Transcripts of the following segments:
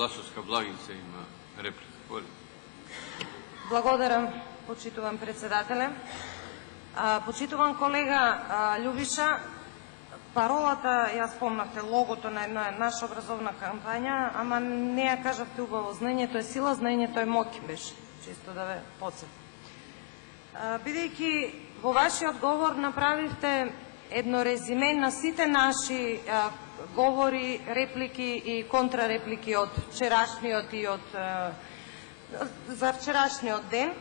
Власовска Благица има реплика. Благодарам, почитуван председателе. Почитуван колега Љубиша, паролата, ја спомнавте логото на една наша образовна кампања, ама не ја кажавте убаво. Знаењето е сила, знаењето е моќ беше, чисто да ве подсетам. Бидејќи во вашиот говор направивте едно резиме на сите наши говори, реплики и контрареплики од вчерашниот и за вчерашниот ден,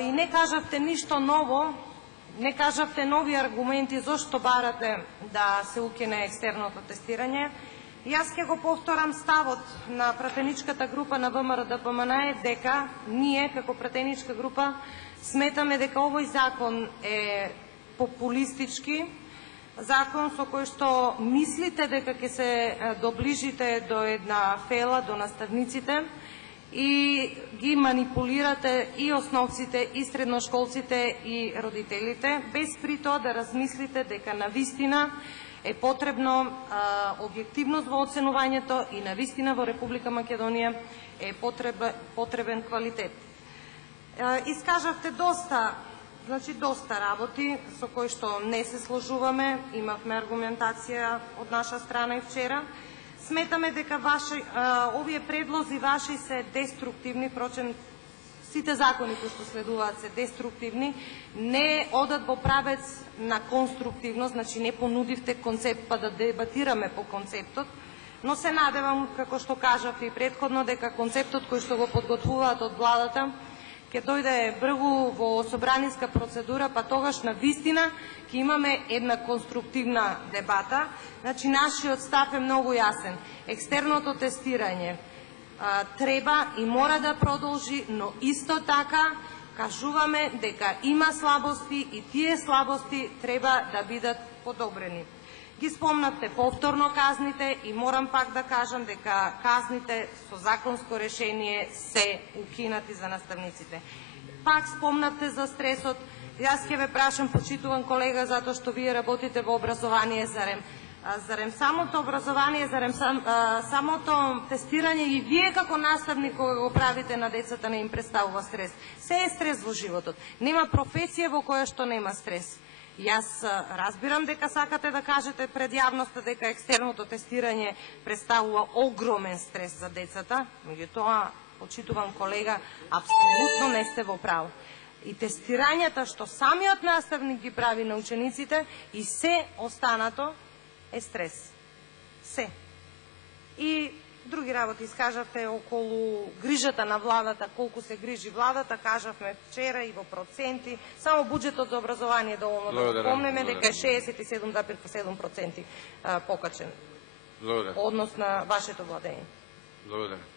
и не кажавте ништо ново, не кажавте нови аргументи зошто барате да се укине екстерното тестирање. Јас ќе го повторам ставот на пратеничката група на ВМРО-ДПМН е дека ние, како пратеничка група, сметаме дека овој закон е популистички, закон со кој што мислите дека ќе се доближите до една фела, до наставниците, и ги манипулирате и основците, и средношколците, и родителите, без при тоа да размислите дека навистина е потребно објективност во оценувањето и навистина во Република Македонија е потребен квалитет. Искажавте доста работи со кои што не се сложуваме, имавме аргументација од наша страна и вчера. Сметаме дека овие предлози ваши се деструктивни, впрочем сите закони кои што следуваат се деструктивни, не одат во правец на конструктивност, значи не понудивте концепт па да дебатираме по концептот, но се надевам, како што кажав и претходно, дека концептот кој што го подготвуваат од владата ќе дојде брзо во собраниска процедура, па тогаш на вистина ќе имаме една конструктивна дебата. Значи, нашиот став е многу јасен. Екстерното тестирање треба и мора да продолжи, но исто така кажуваме дека има слабости и тие слабости треба да бидат подобрени. Ги спомнавте повторно казните и морам пак да кажам дека казните со законско решение се укинати за наставниците. Пак спомнавте за стресот. Јас ќе ве прашам, почитуван колега, затоа што вие работите во образование, зарем самото образование, зарем самото тестирање и вие како наставник кога го правите на децата не им представува стрес. Се е стрес во животот. Нема професија во која што нема стрес. Јас разбирам дека сакате да кажете пред јавноста дека екстерното тестирање представува огромен стрес за децата, меѓутоа, почитуван колега, апсолутно не сте во право. И тестирањата што самиот наставник ги прави на учениците и се останато е стрес. Се. И други работи искажавте околу грижата на владата, колку се грижи владата, кажавме вчера и во проценти, само буџетот за образование доволно да го помнеме дека е 67,7% покачен. Однос на вашето владење. Благодарам.